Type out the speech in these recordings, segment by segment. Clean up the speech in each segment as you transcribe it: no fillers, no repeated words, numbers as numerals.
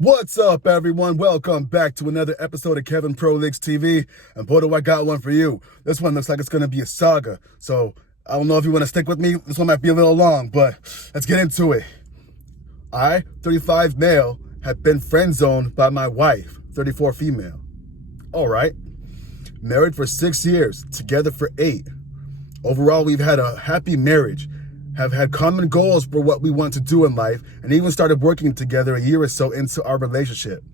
What's up, everyone? Welcome back to another episode of Kevin Pro Leagues TV. And boy, do I got one for you. This one looks like it's going to be a saga. So I don't know if you want to stick with me. This one might be a little long, but let's get into it. I, 35 male, have been friend zoned by my wife, 34 female. All right. Married for 6 years, together for 8. Overall, we've had a happy marriage, have had common goals for what we want to do in life, and even started working together a year or so into our relationship.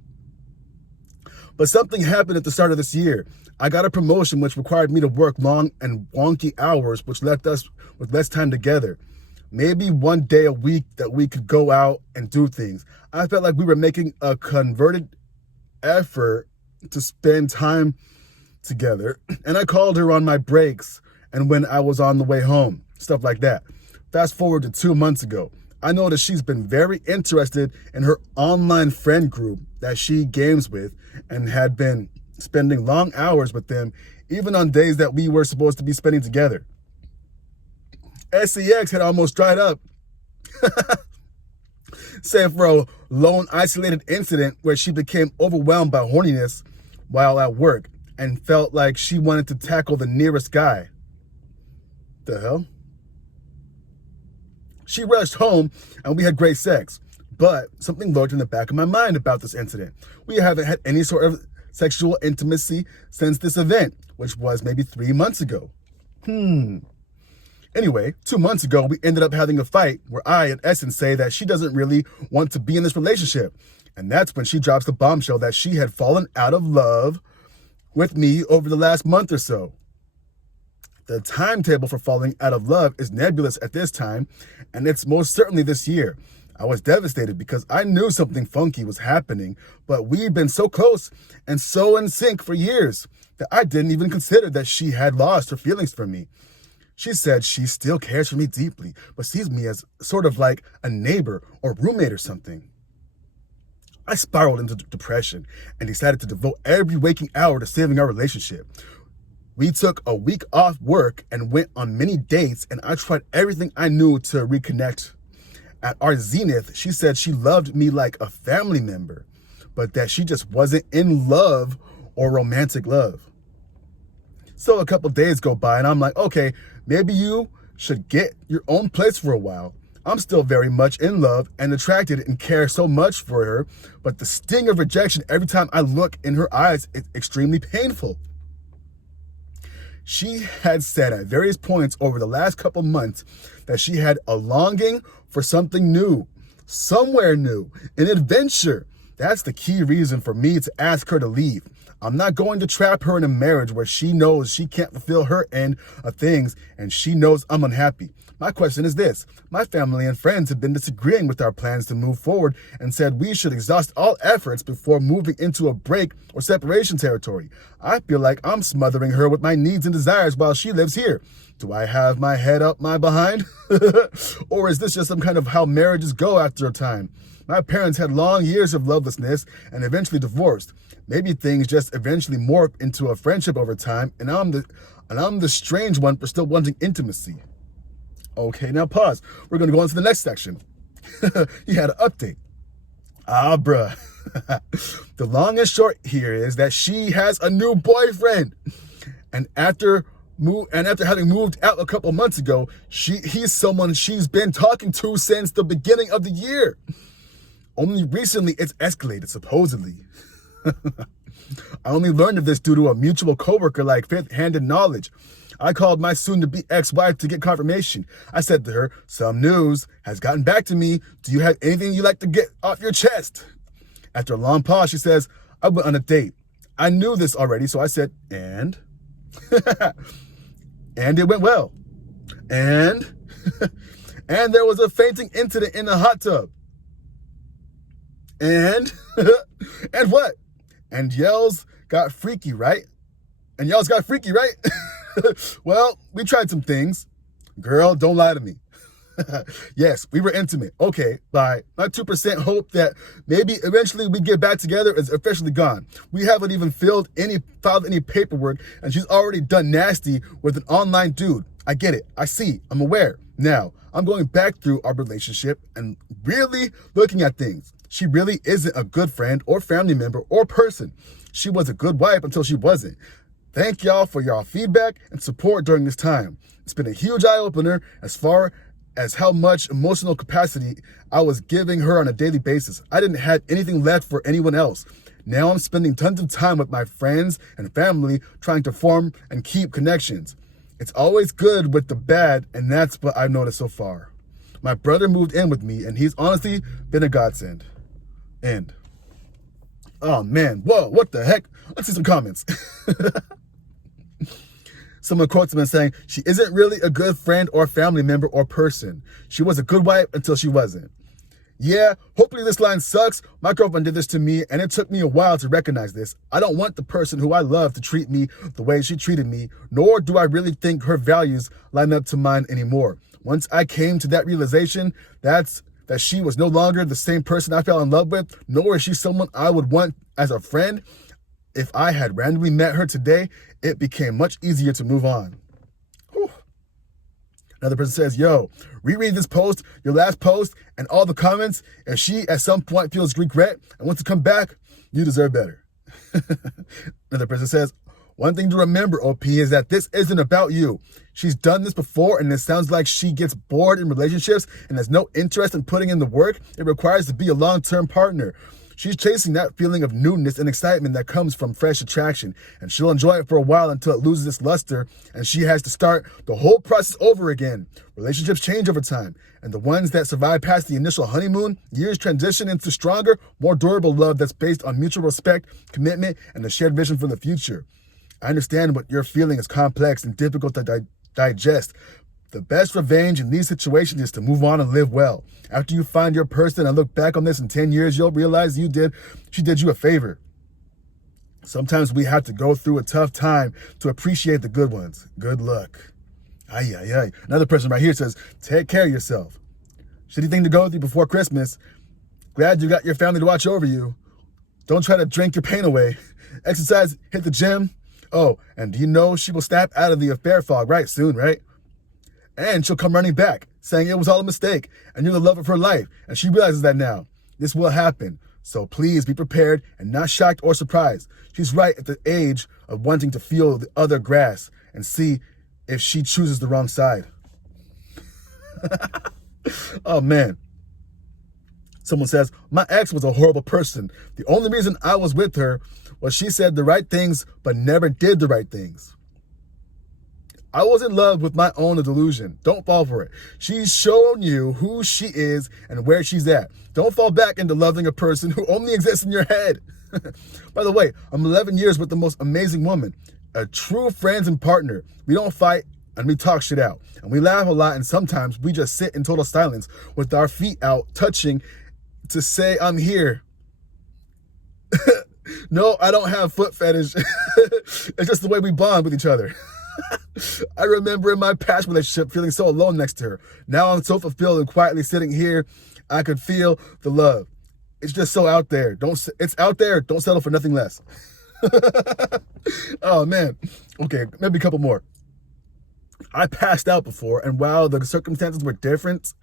But something happened at the start of this year. I got a promotion which required me to work long and wonky hours, which left us with less time together. Maybe one day a week that we could go out and do things. I felt like we were making a converted effort to spend time together, and I called her on my breaks and when I was on the way home, stuff like that. Fast forward to 2 months ago, I noticed she's been very interested in her online friend group that she games with and had been spending long hours with them, even on days that we were supposed to be spending together. SEX had almost dried up, save for a lone isolated incident where she became overwhelmed by horniness while at work and felt like she wanted to tackle the nearest guy. The hell? She rushed home and we had great sex, but something lurked in the back of my mind about this incident. We haven't had any sort of sexual intimacy since this event, which was maybe 3 months ago. Anyway, 2 months ago, we ended up having a fight where I, in essence, say that she doesn't really want to be in this relationship. And that's when she drops the bombshell that she had fallen out of love with me over the last month or so. The timetable for falling out of love is nebulous at this time, and it's most certainly this year. I was devastated because I knew something funky was happening, but we'd been so close and so in sync for years that I didn't even consider that she had lost her feelings for me. She said she still cares for me deeply, but sees me as sort of like a neighbor or roommate or something. I spiraled into depression and decided to devote every waking hour to saving our relationship. We took a week off work and went on many dates, and I tried everything I knew to reconnect. At our zenith, she said she loved me like a family member, but that she just wasn't in love or romantic love. So a couple days go by, and I'm like, okay, maybe you should get your own place for a while. I'm still very much in love and attracted and care so much for her, but the sting of rejection every time I look in her eyes is extremely painful. She had said at various points over the last couple months that she had a longing for something new, somewhere new, an adventure. That's the key reason for me to ask her to leave. I'm not going to trap her in a marriage where she knows she can't fulfill her end of things and she knows I'm unhappy. My question is this. My family and friends have been disagreeing with our plans to move forward and said we should exhaust all efforts before moving into a break or separation territory. I feel like I'm smothering her with my needs and desires while she lives here. Do I have my head up my behind? Or is this just some kind of how marriages go after a time? My parents had long years of lovelessness and eventually divorced. Maybe things just eventually morph into a friendship over time, and I'm the strange one for still wanting intimacy. Okay, now pause. We're going to go on to the next section. You had an update. Bruh. The long and short here is that she has a new boyfriend. And after having moved out a couple months ago, he's someone she's been talking to since the beginning of the year. Only recently it's escalated, supposedly. I only learned of this due to a mutual coworker like fifth-handed knowledge. I called my soon-to-be ex-wife to get confirmation. I said to her, some news has gotten back to me. Do you have anything you'd like to get off your chest? After a long pause, she says, I went on a date. I knew this already, so I said, and? And it went well. And? And there was a fainting incident in the hot tub. And? And what? And yells got freaky, right? And yells got freaky, right? Well, we tried some things. Girl, don't lie to me. Yes, we were intimate. Okay, bye. My 2% hope that maybe eventually we get back together is officially gone. We haven't even filed any paperwork, and she's already done nasty with an online dude. I get it. I see. I'm aware. Now, I'm going back through our relationship and really looking at things. She really isn't a good friend or family member or person. She was a good wife until she wasn't. Thank y'all for y'all feedback and support during this time. It's been a huge eye-opener as far as how much emotional capacity I was giving her on a daily basis. I didn't have anything left for anyone else. Now I'm spending tons of time with my friends and family trying to form and keep connections. It's always good with the bad, and that's what I've noticed so far. My brother moved in with me, and he's honestly been a godsend. End. Oh, man. Whoa, what the heck? Let's see some comments. Someone quotes him and saying, she isn't really a good friend or family member or person. She was a good wife until she wasn't. Yeah, hopefully this line sucks. My girlfriend did this to me, and it took me a while to recognize this. I don't want the person who I love to treat me the way she treated me, nor do I really think her values line up to mine anymore. Once I came to that realization, that she was no longer the same person I fell in love with, nor is she someone I would want as a friend. If I had randomly met her today, it became much easier to move on. Whew. Another person says, yo, reread this post, your last post, and all the comments. If she at some point feels regret and wants to come back, you deserve better. Another person says, one thing to remember, OP, is that this isn't about you. She's done this before, and it sounds like she gets bored in relationships and has no interest in putting in the work it requires to be a long-term partner. She's chasing that feeling of newness and excitement that comes from fresh attraction, and she'll enjoy it for a while until it loses its luster and she has to start the whole process over again. Relationships change over time, and the ones that survive past the initial honeymoon years transition into stronger, more durable love that's based on mutual respect, commitment, and a shared vision for the future. I understand what you're feeling is complex and difficult to digest. The best revenge in these situations is to move on and live well. After you find your person and look back on this in 10 years, you'll realize she did you a favor. Sometimes we have to go through a tough time to appreciate the good ones. Good luck. Ay, ay, ay. Another person right here says, take care of yourself. Shitty thing to go through before Christmas. Glad you got your family to watch over you. Don't try to drink your pain away. Exercise, hit the gym. Oh, and do you know she will snap out of the affair fog right soon, right? And she'll come running back, saying it was all a mistake, and you're the love of her life, and she realizes that now. This will happen, so please be prepared and not shocked or surprised. She's right at the age of wanting to feel the other grass and see if she chooses the wrong side. Oh, man. Someone says, my ex was a horrible person. The only reason I was with her was she said the right things but never did the right things. I was in love with my own delusion. Don't fall for it. She's shown you who she is and where she's at. Don't fall back into loving a person who only exists in your head. By the way, I'm 11 years with the most amazing woman, a true friend and partner. We don't fight and we talk shit out. And we laugh a lot, and sometimes we just sit in total silence with our feet out, touching to say, I'm here. No, I don't have foot fetish. It's just the way we bond with each other. I remember in my past relationship feeling so alone next to her. Now I'm so fulfilled and quietly sitting here. I could feel the love. It's just so out there. It's out there. Don't settle for nothing less. Oh, man. Okay, maybe a couple more. I passed out before, and while the circumstances were different,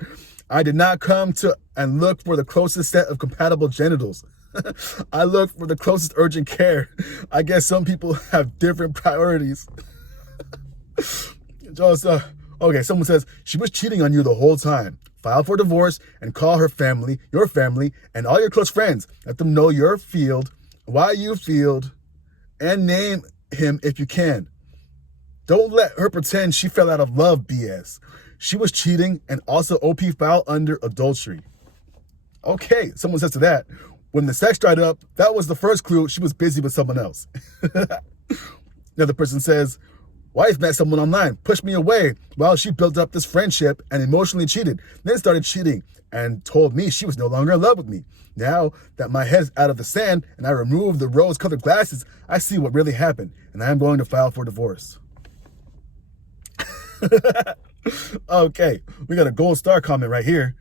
I did not come to and look for the closest set of compatible genitals. I looked for the closest urgent care. I guess some people have different priorities. Okay, someone says, she was cheating on you the whole time. File for divorce and call her family, your family, and all your close friends. Let them know your field, why you field, and name him if you can. Don't let her pretend she fell out of love BS. She was cheating, and also OP filed under adultery. Okay, someone says to that, when the sex dried up, that was the first clue she was busy with someone else. Another person says, wife met someone online, pushed me away while she built up this friendship and emotionally cheated, then started cheating and told me she was no longer in love with me. Now that my head's out of the sand and I removed the rose-colored glasses, I see what really happened, and I am going to file for divorce. Okay, we got a gold star comment right here.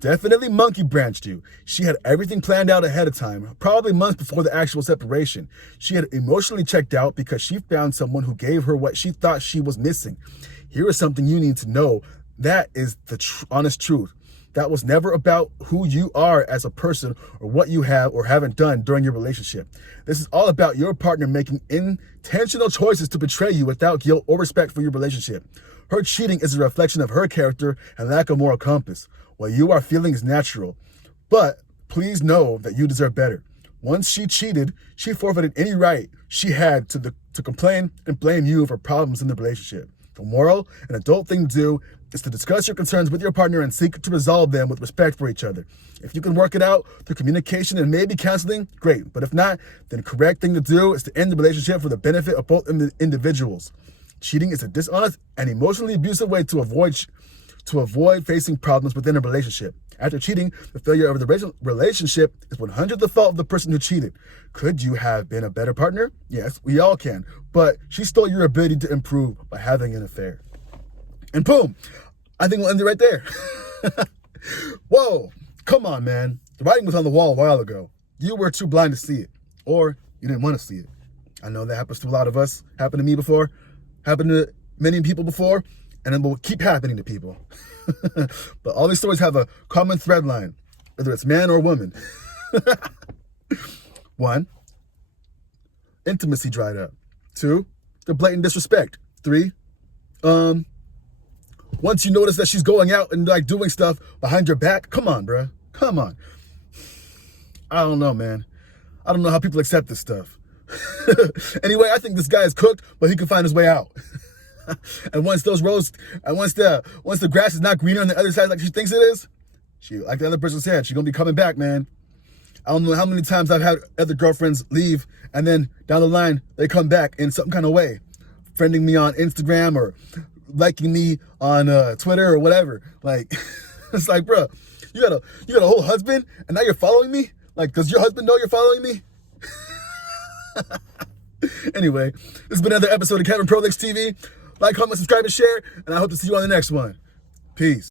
Definitely monkey branched you. She had everything planned out ahead of time, probably months before the actual separation. She had emotionally checked out because she found someone who gave her what she thought she was missing. Here is something you need to know. That is the honest truth. That was never about who you are as a person or what you have or haven't done during your relationship. This is all about your partner making intentional choices to betray you without guilt or respect for your relationship. Her cheating is a reflection of her character and lack of moral compass. What you are feeling is natural, but please know that you deserve better. Once she cheated, she forfeited any right she had to complain and blame you for problems in the relationship. The moral and adult thing to do is to discuss your concerns with your partner and seek to resolve them with respect for each other. If you can work it out through communication and maybe counseling, great. But if not, then the correct thing to do is to end the relationship for the benefit of both individuals. Cheating is a dishonest and emotionally abusive way to avoid facing problems within a relationship. After cheating, the failure of the relationship is 100% the fault of the person who cheated. Could you have been a better partner? Yes, we all can. But she stole your ability to improve by having an affair. And boom, I think we'll end it right there. Whoa, come on, man. The writing was on the wall a while ago. You were too blind to see it, or you didn't want to see it. I know that happens to a lot of us. Happened to me before. Happened to many people before. And it will keep happening to people. But all these stories have a common thread line, whether it's man or woman. 1, intimacy dried up. 2, the blatant disrespect. 3, once you notice that she's going out and like doing stuff behind your back, come on, bruh. Come on. I don't know, man. I don't know how people accept this stuff. Anyway, I think this guy is cooked, but he can find his way out. And once the grass is not greener on the other side like she thinks it is, like the other person said, she's gonna be coming back, man. I don't know how many times I've had other girlfriends leave and then down the line they come back in some kind of way, friending me on Instagram or liking me on Twitter or whatever. Like, it's like, bro, you got a whole husband and now you're following me? Like, does your husband know you're following me? Anyway, this has been another episode of Kevin Prolix TV. Like, comment, subscribe, and share, and I hope to see you on the next one. Peace.